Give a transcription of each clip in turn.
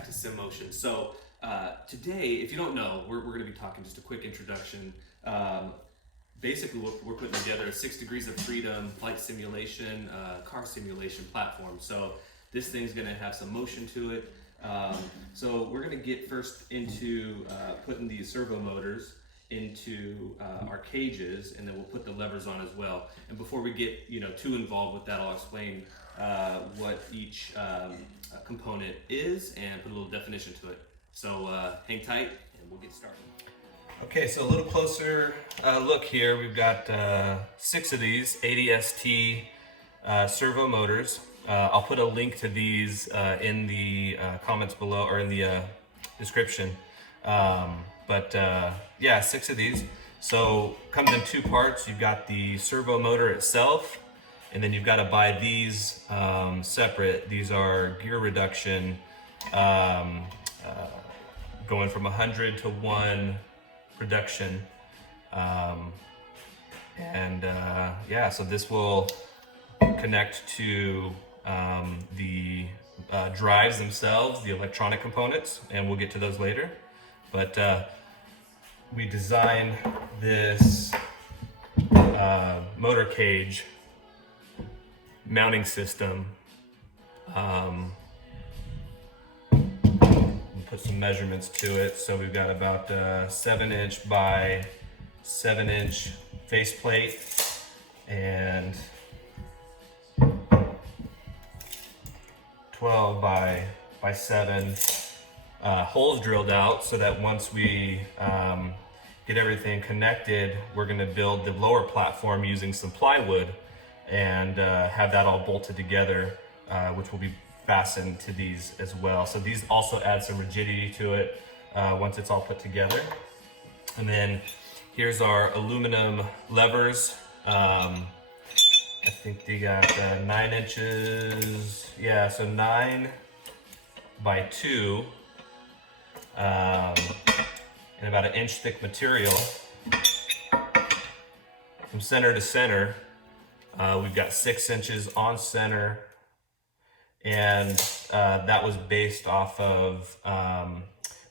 back to sim motion. So today, if you don't know, we're going to be talking just a quick introduction. Basically, we're putting together a 6 degrees of freedom flight simulation, car simulation platform. So this thing's going to have some motion to it. So we're going to get first into putting these servo motors into our cages, and then we'll put the levers on as well. And before we get too involved with that, I'll explain what each component is and put a little definition to it. So hang tight and we'll get started. Okay, so a little closer look here. We've got 6 of these ADST servo motors. I'll put a link to these in the comments below, or in the description. Yeah, 6 of these. So comes in 2 parts. You've got the servo motor itself, and then you've got to buy these separate. These are gear reduction, going from 100 to 1 production. Yeah, so this will connect to the drives themselves, the electronic components, and we'll get to those later. But we designed this motor cage mounting system. We'll put some measurements to it. So we've got about 7-inch by 7-inch faceplate and 12 by 7 holes drilled out, so that once we get everything connected, we're going to build the lower platform using some plywood and have that all bolted together, which will be fastened to these as well. So these also add some rigidity to it once it's all put together. And then here's our aluminum levers. I think they got 9 inches. Yeah, so 9 by 2. And about 1 inch thick material. From center to center, we've got 6 inches on center, and that was based off of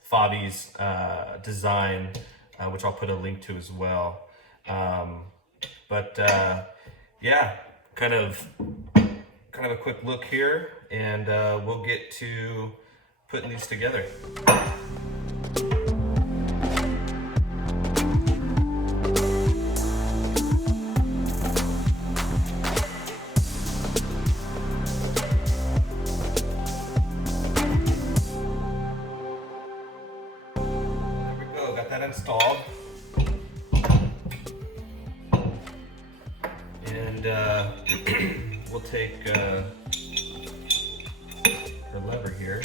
Fabi's design, which I'll put a link to as well. Yeah, kind of a quick look here, and we'll get to putting these together. Installed, and we'll take the lever here,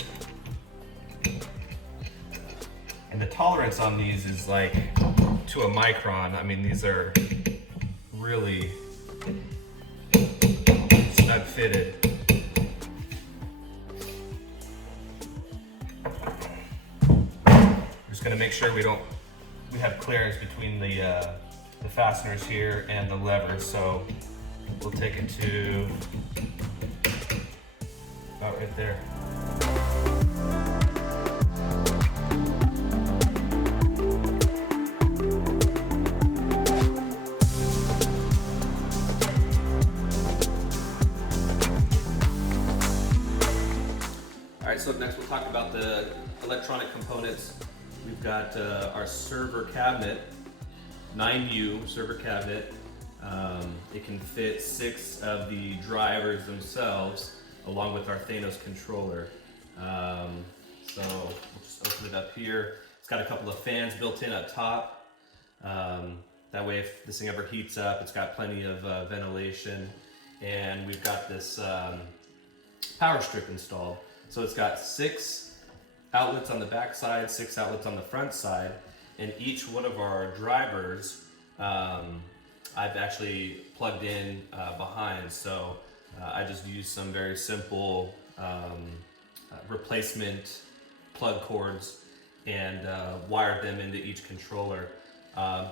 and the tolerance on these is like to a micron. I mean, these are really snug fitted. Just going to make sure we have clearance between the fasteners here and the levers, so we'll take it to about right there. All right, so next we'll talk about the electronic components. We've got our server cabinet, 9U server cabinet. It can fit 6 of the drivers themselves, along with our Thanos controller. So we'll just open it up here. It's got a couple of fans built in up top. That way, if this thing ever heats up, it's got plenty of ventilation. And we've got this power strip installed. So it's got 6 outlets on the back side, 6 outlets on the front side, and each one of our drivers I've actually plugged in behind. So I just used some very simple replacement plug cords and wired them into each controller.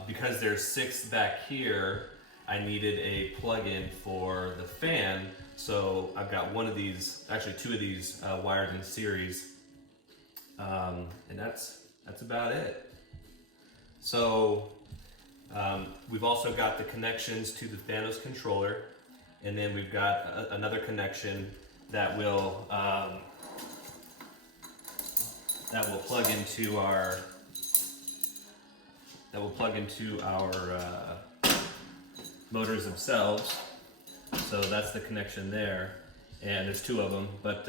Because there's 6 back here, I needed a plug-in for the fan. So I've got one of these, actually 2 of these wired in series. And that's about it. So we've also got the connections to the Thanos controller, and then we've got another connection that will plug into our motors themselves. So that's the connection there, and there's two of them, but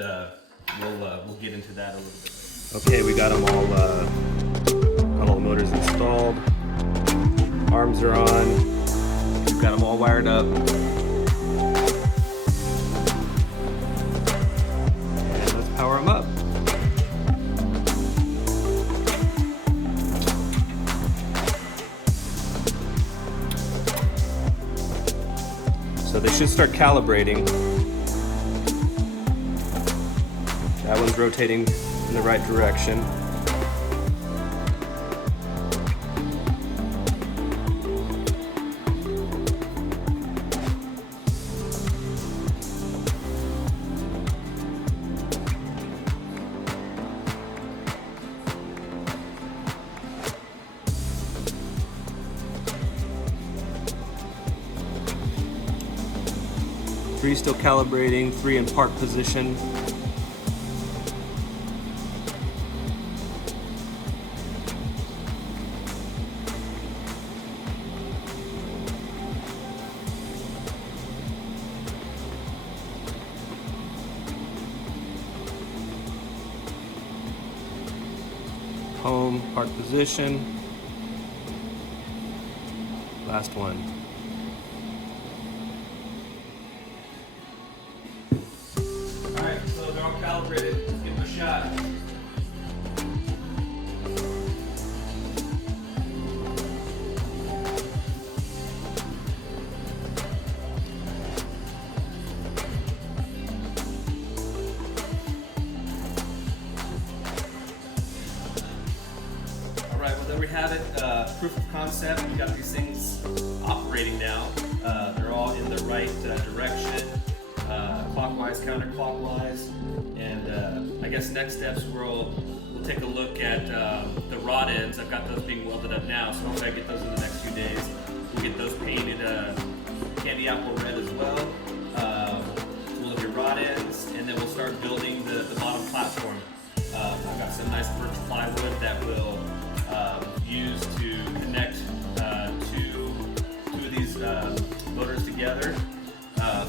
we'll get into that a little bit later. Okay, we got them all the motors installed. Arms are on. We've got them all wired up. And let's power them up. So they should start calibrating. That one's rotating in the right direction. Three still calibrating, 3 in park position. Home, park position. Last one. Alright, so they're all calibrated. Let's give them a shot. Alright, well there we have it. Proof of concept. We got these things operating now. They're all in the right direction. Clockwise, counterclockwise, and I guess next steps we'll take a look at the rod ends. I've got those being welded up now, so hopefully I get those in the next few days. We'll get those painted candy apple red as well. We'll look at rod ends, and then we'll start building the bottom platform. I've got some nice birch plywood that we'll use to connect two of these motors together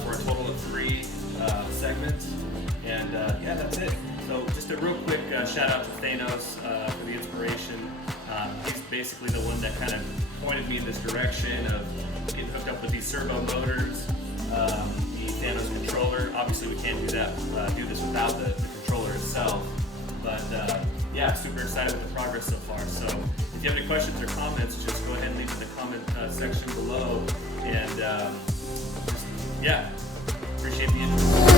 for a total of 3 segments, and yeah, that's it. So just a real quick shout out to Thanos for the inspiration. He's basically the one that kind of pointed me in this direction of getting hooked up with these servo motors, the Thanos controller. Obviously we can't do this without the controller itself, but yeah, super excited with the progress so far. So if you have any questions or comments, just go ahead and leave in the comment section below, and yeah, appreciate the interest.